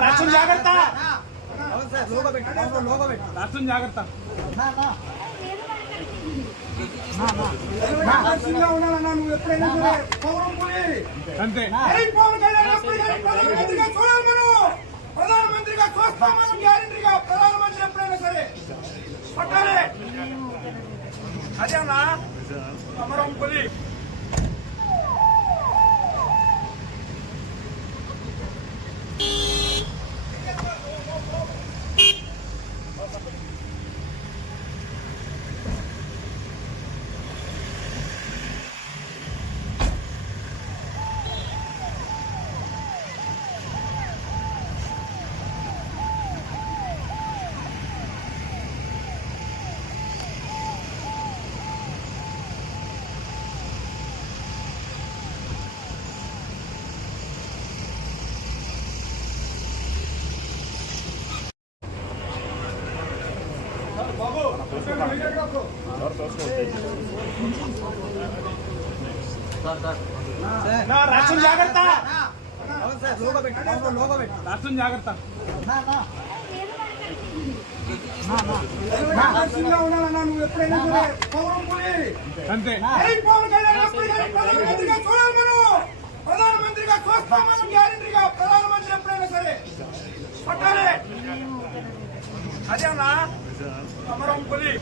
రాష్ట్రం జాగ్రత్త. రాష్ట్రం జాగ్రత్త. ఉండాలన్నా నువ్వు ఎప్పుడైనా సరే పౌరం పులి అంతే. పవన్ కళ్యాణ్ ప్రధానమంత్రిగా చూడాలి మనం ప్రధానమంత్రిగా చూస్తాం మనం గ్యారంటీగా ప్రధానమంత్రి ఎప్పుడైనా సరే పట్టాలి. అదే అన్నా రాష్ట్రం జాగ్రత్త రాష్ట్రం జాగ్రత్త నువ్వు ఎప్పుడైనా సరే పౌరం అంతే కళ్యాణ్ ఎప్పటికైనా ప్రధానమంత్రిగా చూడాలి మనం ప్రధానమంత్రిగా చూస్తాం మనం గ్యారంటీగా ప్రధానమంత్రి ఎప్పుడైనా సరే పట్టాలి అదే అన్నా అమరం పులి.